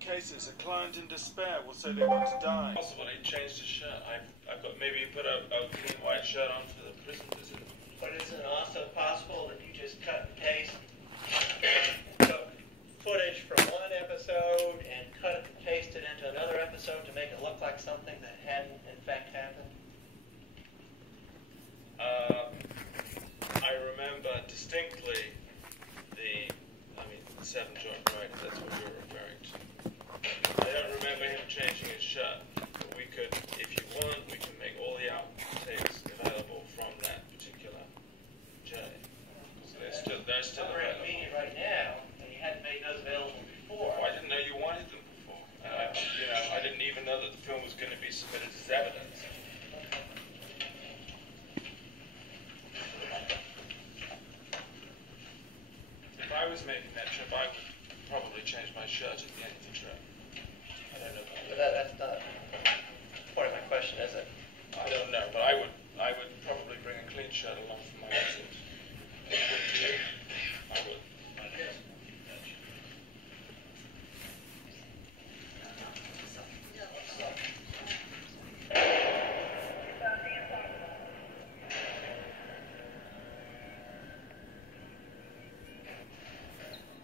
cases, a client in despair will say they want to die. Possible he changed his shirt. I've got, maybe he put a clean white shirt on for the prison visit. But isn't it also possible that you just cut and paste, took footage from one episode and cut it and pasted it into another episode to make it look like something that hadn't in fact happened? I remember distinctly the 7-joint right, if that's what you're referring to. I don't remember him changing his shirt, but we could, if you want, we can make all the outtakes available from that particular journey. So they're still We're at available. media right now, and you hadn't made those available before. Oh, I didn't know you wanted them before. I didn't even know that the film was going to be submitted as evidence. If I was making that trip, I would probably change my shirt at the end of the trip. I don't know. But that's not the point of my question, is it? I don't know, but I would probably bring a clean shirt along for my visit. Wouldn't you? I would.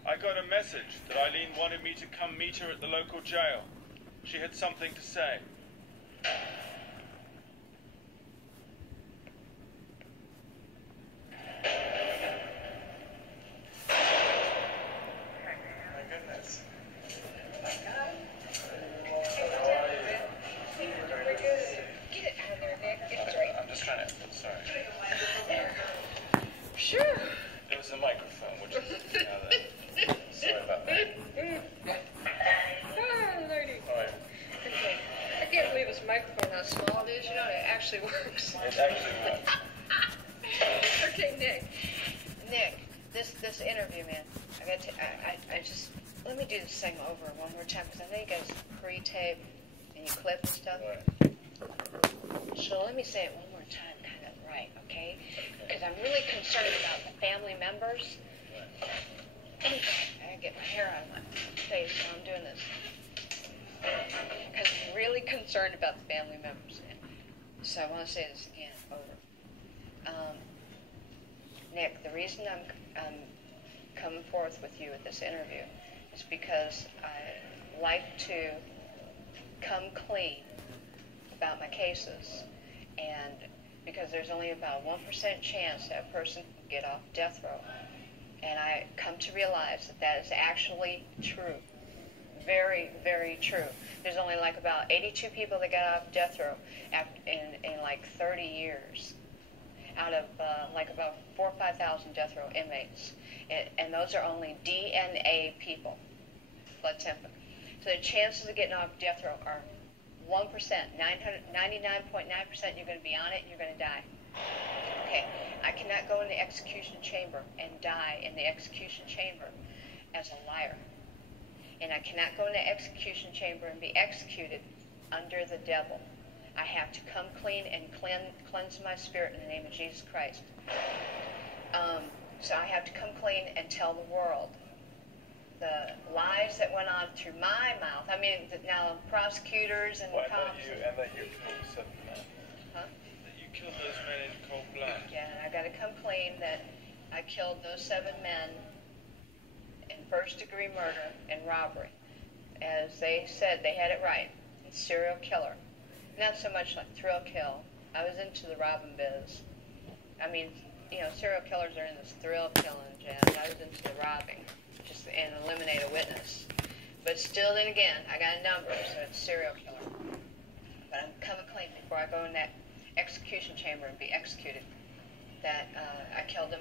I got a message that Aileen wanted me to come meet her at the local jail. She had something to say. My goodness. Get it out of there, Nick. Get it straight. I'm just trying to. Sorry. Sure. It was a microphone, which is sorry about that. Oh, Lordy. All right. Okay. I can't believe this microphone, how small it is. You know, it actually works. It actually was. Okay, Nick, this interview, man. I just let me do this thing over one more time because I know you guys pre-tape and you clip and stuff. Right. So let me say it one more time, kind of right, okay? Because I'm really concerned about the family members. I gotta get my hair out of my face while I'm doing this. Because I'm really concerned about the family members. So I want to say this again, over. Nick, the reason I'm coming forth with you at this interview is because I like to come clean about my cases, and because there's only about 1% chance that a person can get off death row. And I come to realize that is actually true. Very, very true. There's only like about 82 people that got off death row in like 30 years out of like about 4,000 or 5,000 death row inmates. And those are only DNA people, blood sample. So the chances of getting off death row are 1%, 99.9% you're going to be on it and you're going to die. Okay, I cannot go in the execution chamber and die in the execution chamber as a liar. And I cannot go in the execution chamber and be executed under the devil. I have to come clean and cleanse my spirit in the name of Jesus Christ. So I have to come clean and tell the world the lies that went on through my mouth. I mean, now prosecutors and cops. That you killed 7 men. Huh? That you killed those men in cold blood. Yeah, and I got to come clean that I killed those 7 men in first-degree murder and robbery. As they said, they had it right. It's serial killer. Not so much like thrill kill. I was into the robbing biz. I mean, you know, serial killers are in this thrill killing jazz. I was into the robbing, just and eliminate a witness. But still, then again, I got a number, so it's serial killer. But I'm coming clean before I go in that execution chamber and be executed. That I killed them.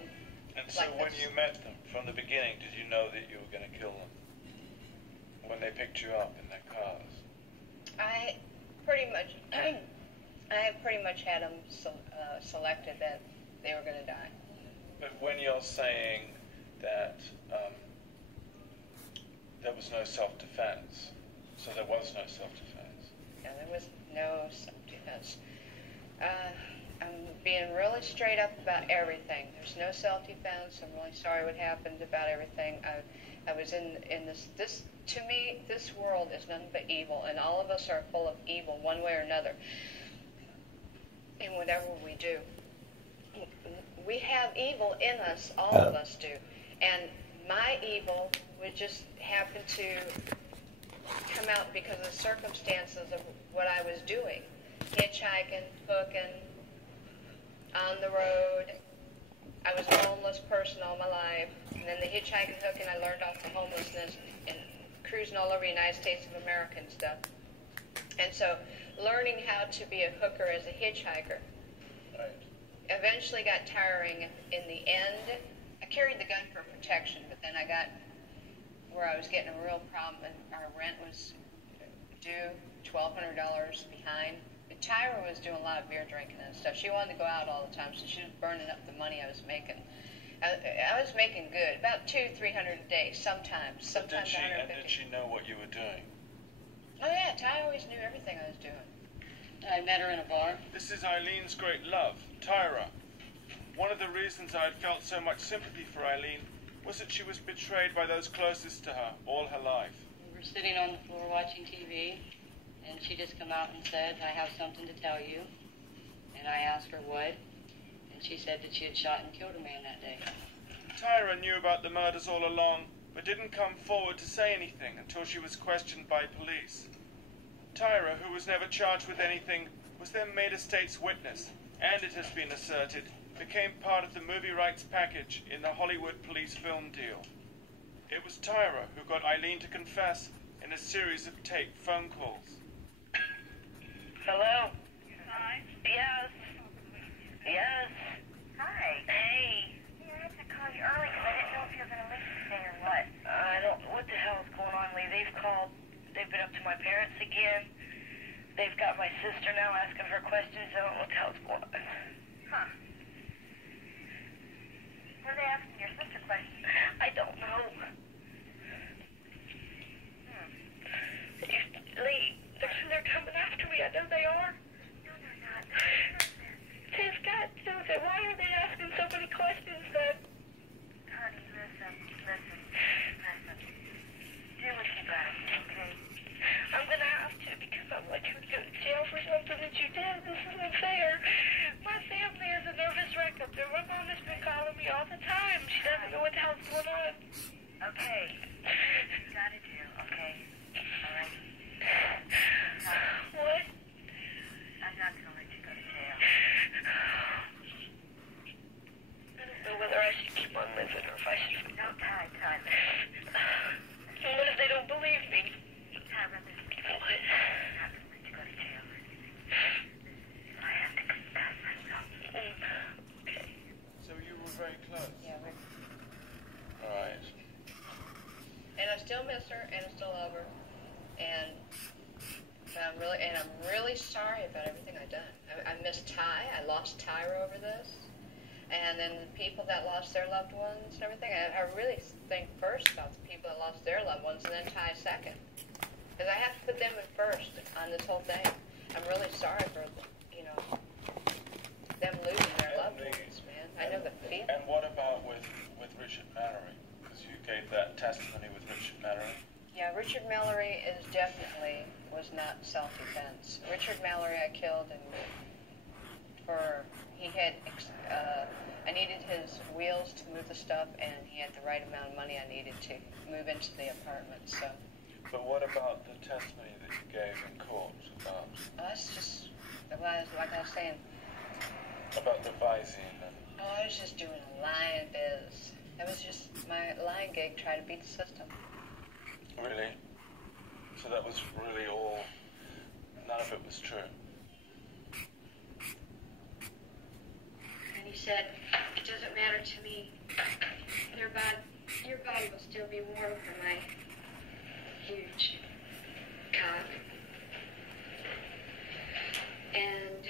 And so like when this. you met them, from the beginning, did you know that you were going to kill them? When they picked you up in their cars? I have pretty much had them selected that they were going to die. But when you're saying that there was no self-defense, so there was no self-defense? No, there was no self-defense. I'm being really straight up about everything. There's no self-defense. I'm really sorry what happened about everything. I was in this to me, this world is nothing but evil, and all of us are full of evil one way or another. In whatever we do, we have evil in us. All of us do, and my evil would just happen to come out because of the circumstances of what I was doing. Hitchhiking, hooking, on the road. I was a homeless person all my life. And then the hitchhiking, hooking, I learned off the homelessness and cruising all over the United States of America and stuff. And so learning how to be a hooker as a hitchhiker eventually got tiring. In the end, I carried the gun for protection, but then I got where I was getting a real problem, and our rent was due $1,200 behind. But Tyra was doing a lot of beer drinking and stuff. She wanted to go out all the time, so she was burning up the money I was making. I was making good, about $200-300 a day, sometimes Did she, and 150. did she know what you were doing? Oh yeah, Ty always knew everything I was doing. I met her in a bar. This is Eileen's great love, Tyra. One of the reasons I had felt so much sympathy for Aileen was that she was betrayed by those closest to her all her life. We were sitting on the floor watching TV, and she just come out and said, "I have something to tell you." And I asked her what, and she said that she had shot and killed a man that day. Tyra knew about the murders all along, but didn't come forward to say anything until she was questioned by police. Tyra, who was never charged with anything, was then made a state's witness, and it has been asserted, became part of the movie rights package in the Hollywood police film deal. It was Tyra who got Aileen to confess in a series of taped phone calls. Hello? Hi. Yes. Yes. Hi. Hey. Yeah, I had to call you early because I didn't know if you were going to leave today or what. I don't. What the hell is going on, Lee? They've called. They've been up to my parents again. They've got my sister now asking her questions. I don't know what the hell's going on. Huh. What are they asking your sister questions? I don't know. Lee, they're coming after me. I know they are. No, they're not. They've got to. Why are they asking so many questions then? Honey, listen. Do what you gotta do, okay? I'm gonna have to because I'm like you go to jail for something that you did. This isn't fair. My family is a nervous wreck up there. My mom has been calling me all the time. She doesn't know what the hell's going on. Okay. You gotta do, okay? Alright. What? I'm not gonna let you go to jail. I don't know whether I should keep on living or if I should. No, Ty. What if they don't believe me? Tyra, listen. What? I'm not gonna let you go to jail. I have to confess myself. Okay. So you were very close? Yeah, All right. and I still miss her, and I still love her, and I'm really sorry about everything I've done. I miss Ty. I lost Tyra over this. And then the people that lost their loved ones and everything, I really think first about the people that lost their loved ones and then Ty second. Because I have to put them in first on this whole thing. I'm really sorry for, them losing their loved ones, man. I know the feeling. And what about with Richard Mallory? Because you gave that testimony with Richard Mallory. Yeah, Richard Mallory was not self-defense. Richard Mallory I killed, and I needed his wheels to move the stuff, and he had the right amount of money I needed to move into the apartment. So But what about the testimony that you gave in court about that's just, like I was saying, the Visine and I was just doing a lying biz. That was just my lying gig, trying to beat the system. really? So that was really all. None of it was true. And he said, "It doesn't matter to me. Your body will still be warm for my huge cock." And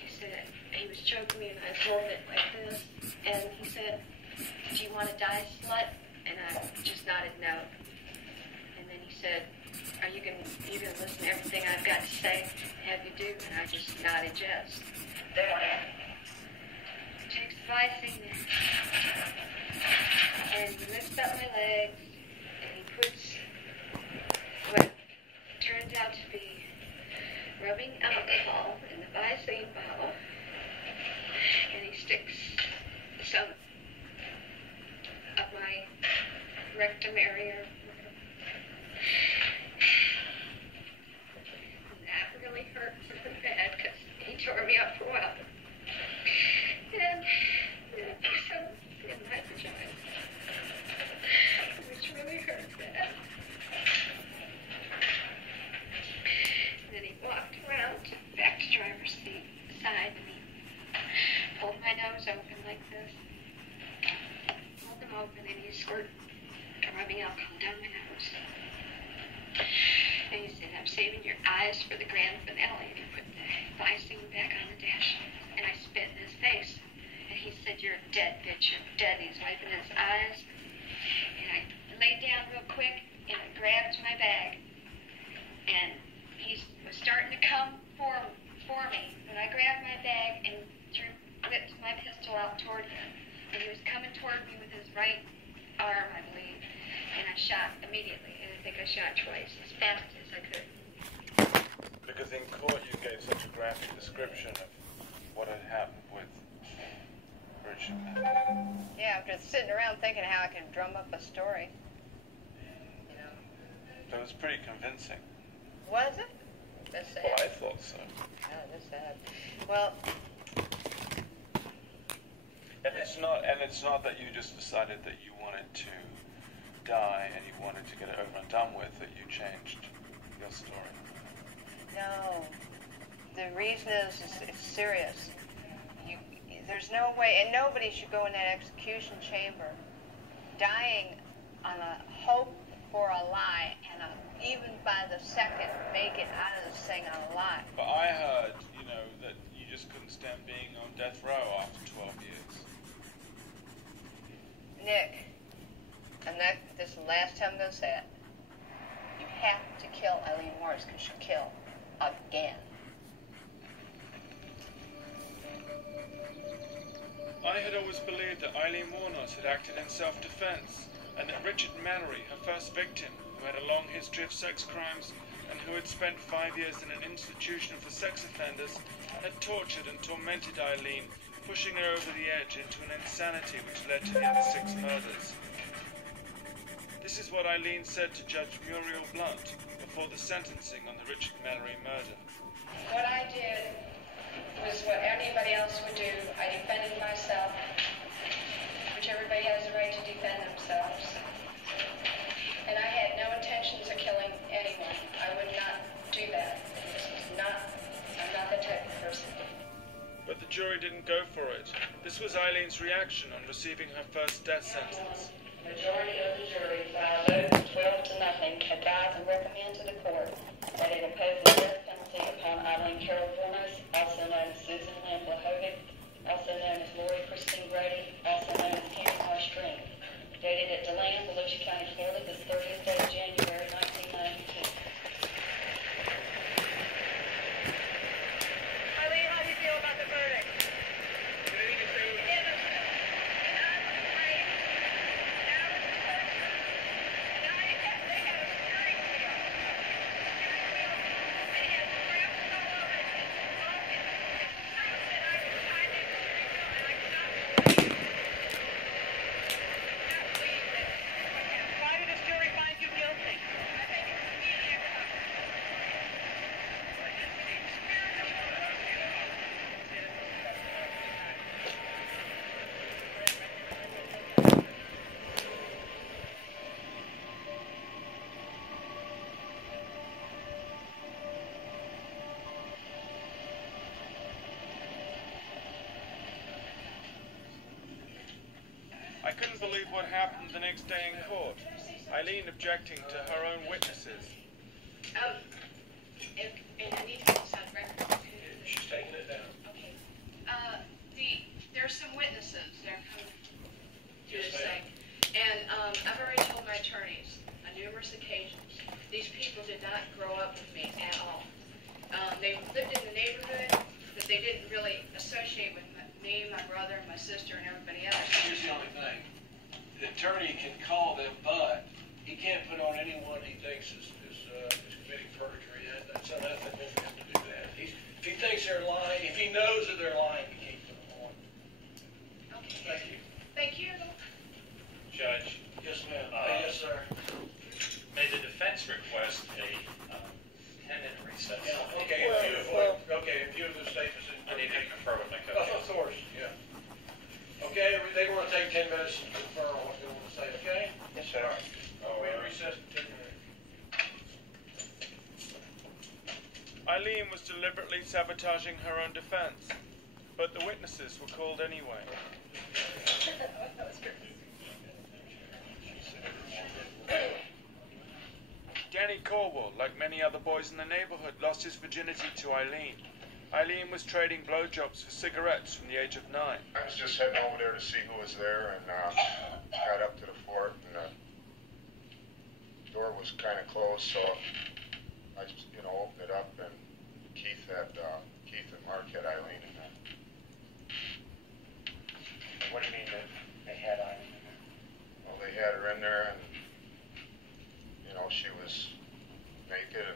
he said, he was choking me, and I was holding it like this. And he said, "Do you want to die, slut?" And I just nodded no. And then he said, "Are you gonna listen to everything I've got to say? Have you do?" And I just nodded yes. Takes Visine. and he lifts up my legs, and he puts what turns out to be rubbing alcohol in the Visine bottle, and he sticks some of my rectum area. And that really hurt really bad because he tore me up for a while. And then he put some in my vagina, which really hurt bad. And then he walked around back to driver's seat side and he pulled my nose open like this. Pulled them open and he squirted rubbing alcohol down my nose. And he said, I'm saving your eyes for the grand finale. And he put the Visine back on the dash. And I spit in his face. And he said, you're a dead bitch, you're dead. And he's wiping his eyes. And I laid down real quick and I grabbed my bag. And he was starting to come for me. And I grabbed my bag and whipped my pistol out toward him. And he was coming toward me with his right arm, I believe. And I shot immediately. And I think I shot twice, as fast as I could. Because in court you gave such a graphic description of what had happened with Richard. Yeah, I'm just sitting around thinking how I can drum up a story. You know. That was pretty convincing. Was it? That's sad. Well, I thought so. Oh, that's sad. Well. And it's not that you just decided that you wanted to die and you wanted to get it over and done with that you changed your story. No. The reason is it's serious. There's no way, and nobody should go in that execution chamber dying on a hope for a lie and even by the second make it out of this thing on a lie. But I heard, that you just couldn't stand being on death row after 12 years. Nick, and this is the last time I'm going to say it. You have to kill Aileen Wuornos because she'll kill again. I had always believed that Aileen Wuornos had acted in self-defense, and that Richard Mallory, her first victim, who had a long history of sex crimes and who had spent 5 years in an institution for sex offenders, had tortured and tormented Aileen, pushing her over the edge into an insanity which led to the other 6 murders. This is what Aileen said to Judge Muriel Blunt before the sentencing on the Richard Mallory murder. What I did was what anybody else would do. I defended myself, which everybody has the right to defend themselves. And I had no intentions of killing anyone. I would not do that. I'm not that type of person. But the jury didn't go for it. This was Eileen's reaction on receiving her first death sentence. The majority of the jury, by a vote of 12 to nothing, advise and recommend to the court that it impose the death penalty upon Aileen Carol Wuornos, also known as Susan Lynn Blahovic, also known as Lori Christine Brady, also known as Henry Marsh Green. Dated at DeLand, Volusia County, Florida, the 30th day of January, 1992. Aileen, how do you feel about the verdict? I couldn't believe what happened the next day in court. Aileen objecting to her own witnesses. And I need to get this on record. She's taking it down. Okay. There's some witnesses that are coming to this thing. And I've already told my attorneys on numerous occasions, these people did not grow up with me at all. They lived in the neighborhood, but they didn't really associate with me, my brother, and my sister, and everybody else. Here's the only thing. the attorney can call them, but he can't put on anyone he thinks is committing perjury. That's unethical for him to do that. If he thinks they're lying, if he knows that they're lying, he can't put them on. Okay. Thank you. Thank you. Judge, Yes, ma'am. Yes, sir. may the defense request a 10-minute recess? Yeah, okay, in view of the statements. I need to confer with my coach. Of course, yeah. Okay, they want to take 10 minutes to confer on what they want to say, okay? Yes, sir. All right. We recess for 10 minutes. Aileen was deliberately sabotaging her own defense, but the witnesses were called anyway. Danny Corwell, like many other boys in the neighborhood, lost his virginity to Aileen. Aileen was trading blowjobs for cigarettes from the age of 9. I was just heading over there to see who was there, and got up to the fort, and the door was kind of closed, so I just, opened it up, and Keith and Mark had Aileen in there. What do you mean that they had Aileen in there? Well, they had her in there, and she was naked,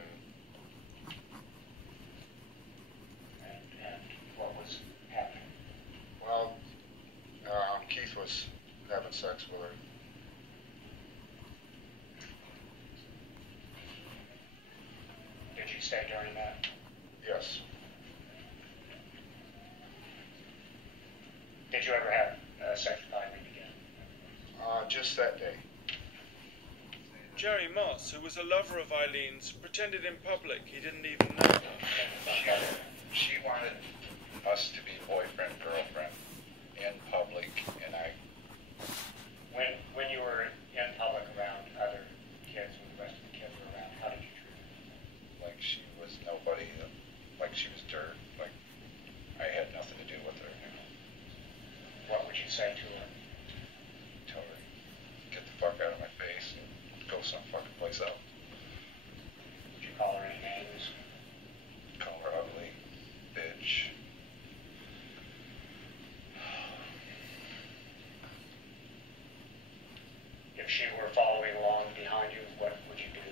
And what was happening? well, Keith was having sex with her. Did you say during that? Yes. Did you ever have sex with Aileen again? Just that day. Jerry Moss, who was a lover of Eileen's, pretended in public he didn't even know her. She wanted us to be boyfriend, girlfriend in public, and When you were in public around other kids, when the rest of the kids were around, how did you treat her? like she was nobody, like she was dirt, like I had nothing to do with her. What would you say to her? Tell her, get the fuck out of my face and go some fucking place else. Would you call her any names? Call her ugly, bitch. If she were following along behind you, what would you do?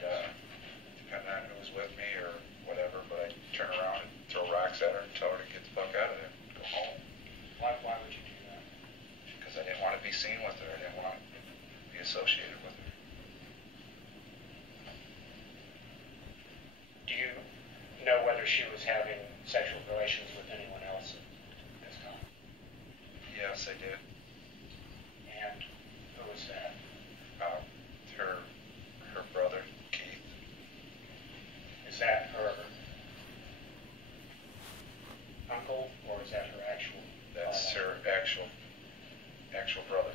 Depending on who was with me or whatever, but I'd turn around and throw rocks at her and tell her to get the fuck out of there, go home. Why would you do that? Because I didn't want to be seen with her. I didn't want to be associated with her. Do you know whether she was having sexual relations with anyone else at this time? Yes, I did. And who was that? Her brother, Keith. Is that her uncle, or is that her actual? That's her actual brother.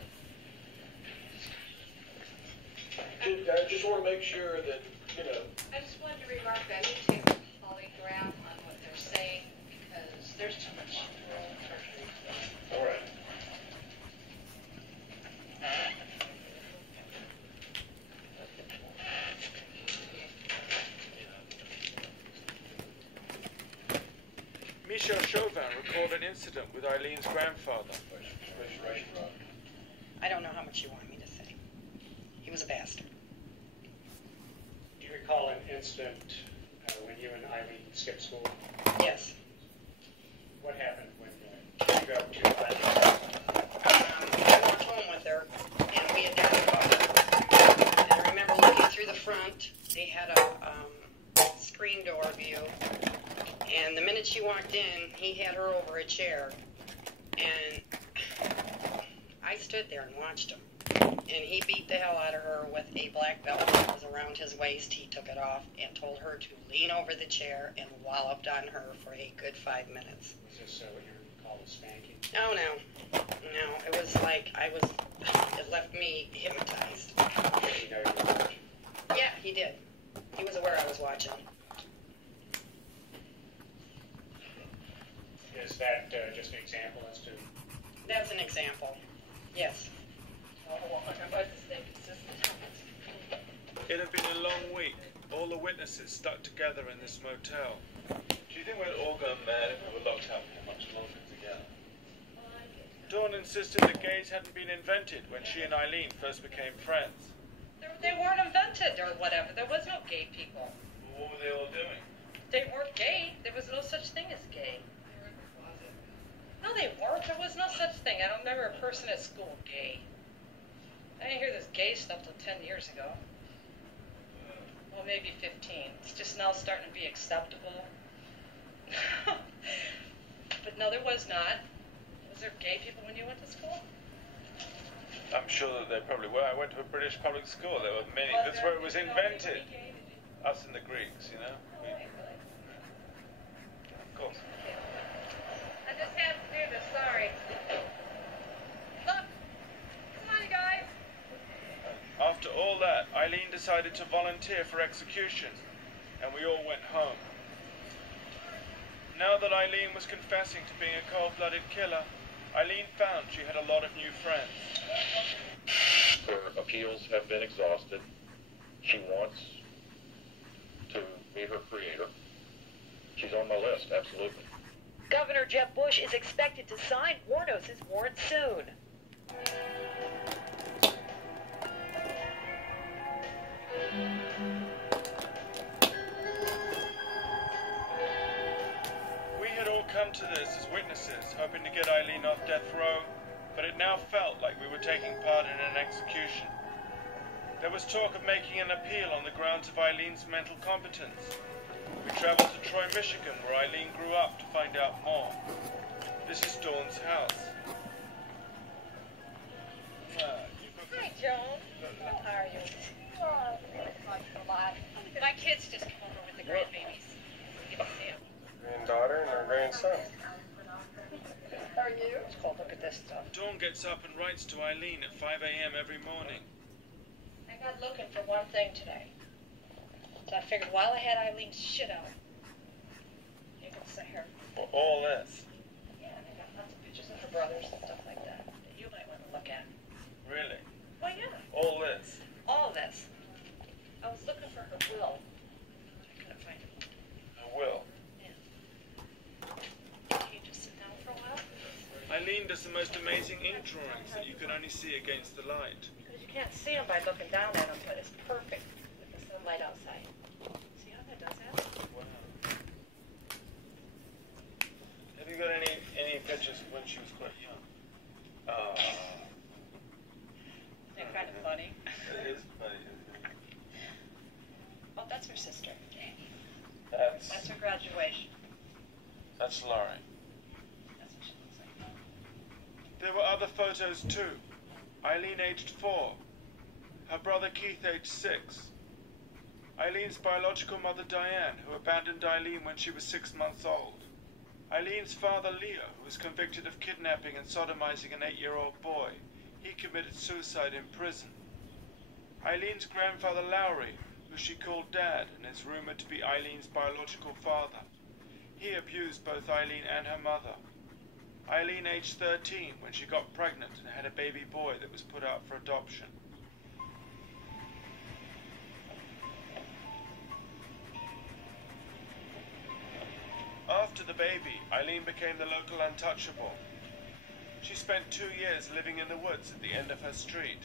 I just want to make sure that, I just wanted to remark that you take a polygraph on what they're saying because there's too much perjury. all right. Michel Chauvin recalled an incident with Eileen's grandfather. I don't know how much you want me to say. He was a bastard. Do you recall an incident when you and Aileen skipped school? Yes. What happened when you go to Aileen? I walked home with her, and we had gotten a car. And I remember looking through the front. They had a screen door view. And the minute she walked in, he had her over a chair. And I stood there and watched him. And he beat the hell out of her with a black belt that was around his waist. He took it off and told her to lean over the chair and walloped on her for a good 5 minutes. Was this what you call a spanking? Oh, no. No, it was like it left me hypnotized. Did he know you were watching? Yeah, he did. He was aware I was watching. Is that just an example as to? That's an example. Yes. It had been a long week. All the witnesses stuck together in this motel. Do you think we'd all go mad if we were locked up much longer together? Dawn insisted that gays hadn't been invented when she and Aileen first became friends. They weren't invented or whatever. There was no gay people. What were they all doing? They weren't gay. There was no such thing as gay. No, they weren't. There was no such thing. I don't remember a person at school gay. I didn't hear this gay stuff till 10 years ago. Well, maybe 15. It's just now starting to be acceptable. But no, there was not. Was there gay people when you went to school? I'm sure that there probably were. I went to a British public school. There were many. That's where it was invented. Us and the Greeks, you know? Of course. I just had to do this, sorry. Look! Come on, you guys! After all that, Aileen decided to volunteer for execution, and we all went home. Now that Aileen was confessing to being a cold-blooded killer, Aileen found she had a lot of new friends. Her appeals have been exhausted. She wants to meet her creator. She's on my list, absolutely. Governor Jeb Bush is expected to sign Wuornos' warrant soon. We had all come to this as witnesses, hoping to get Aileen off death row, but it now felt like we were taking part in an execution. There was talk of making an appeal on the grounds of Eileen's mental competence. We traveled to Troy, Michigan, where Aileen grew up, to find out more. This is Dawn's house. Hi, Joan. How are you? My kids just come over with the grandbabies. Get to see them. Granddaughter and her grandson. How are you? It's called look at this stuff. Dawn gets up and writes to Aileen at 5 a.m. every morning. I got looking for one thing today. So I figured while I had Eileen's shit out, you can sit here. For all this. Yeah, and I got lots of pictures of her brothers and stuff like that you might want to look at. Really? Well, yeah. All this? All this. I was looking for her will. I couldn't find it. Her will? Can you just sit down for a while? Aileen does the most amazing ink drawings that you can only see against the light. Because you can't see them by looking down at them, but it's perfect with the sunlight outside. See how that does that? Wow. Have you got any pictures of when she was quite young? Isn't that kind of funny? It is funny. Oh, that's her sister. That's her graduation. That's Laurie. That's what she looks like. There were other photos too. Aileen aged 4. Her brother Keith aged 6. Eileen's biological mother Diane, who abandoned Aileen when she was 6 months old. Eileen's father Leo, who was convicted of kidnapping and sodomizing an 8-year-old boy. He committed suicide in prison. Eileen's grandfather Lowry, who she called Dad and is rumored to be Eileen's biological father. He abused both Aileen and her mother. Aileen aged 13 when she got pregnant and had a baby boy that was put out for adoption. After the baby, Aileen became the local untouchable. She spent 2 years living in the woods at the end of her street.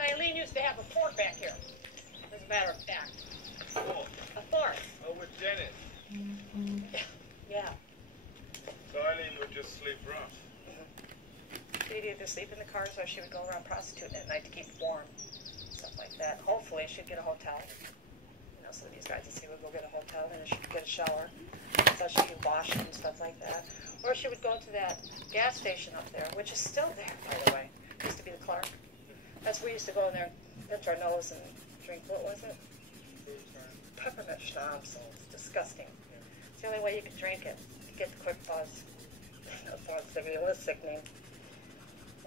Aileen used to have a fort back here, as a matter of fact. Oh, A fort. oh, with Dennis. Yeah. So Aileen would just sleep rough. She'd either sleep in the cars or she would go around prostituting at night to keep warm. Stuff like that. Hopefully she'd get a hotel. You know, some of these guys you see would go get a hotel and she could get a shower. So she could wash and stuff like that. Or she would go to that gas station up there, which is still there, by the way. It used to be the Clark. That's where we used to go in there, pinch our nose and drink, what was it? Peppermint schnapps. It's disgusting. It's the only way you can drink it, to get the quick buzz. It was sickening.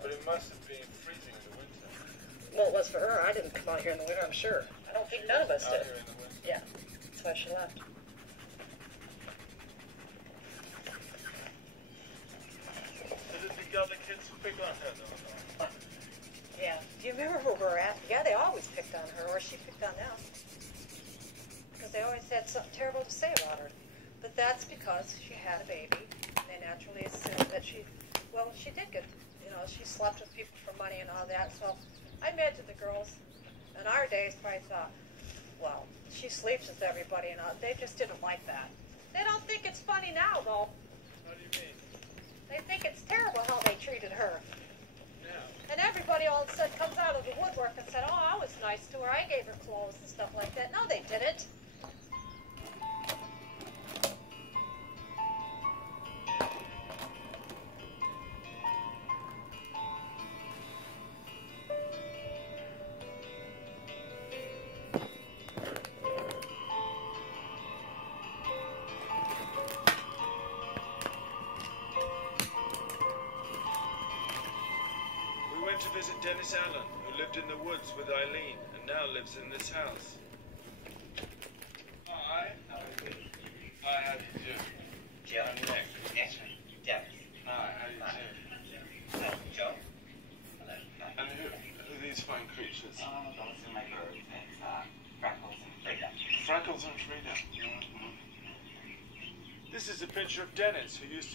But it must have been freezing in the winter. Well, it was for her. I didn't come out here in the winter, I'm sure. I don't think none of us Out did. here in the winter. Yeah, that's why she left. As it the other kids pick on her, though. Yeah. Do you remember where we were at? Yeah, they always picked on her, or she picked on them. Because they always had something terrible to say about her. But that's because she had a baby. They naturally assumed that she did get, she slept with people for money and all that. So I imagine the girls in our days probably thought, well, she sleeps with everybody, and they just didn't like that. They don't think it's funny now, though. What do you mean? They think it's terrible how they treated her. Yeah. And everybody all of a sudden comes out of the woodwork and said, oh, I was nice to her. I gave her clothes and stuff like that. No, they didn't. We went to visit Dennis Allen, who lived in the woods with Aileen and now lives in this house. Hi. How do you do? Hi, how do you do? Joe. I'm Nick. Yes, Dennis. Hi, how do you do? Hello, Joe. Hello. And who are these fine creatures? Those are my birds. It's Freckles and Frida. Freckles and Frida. This is a picture of Dennis, who used to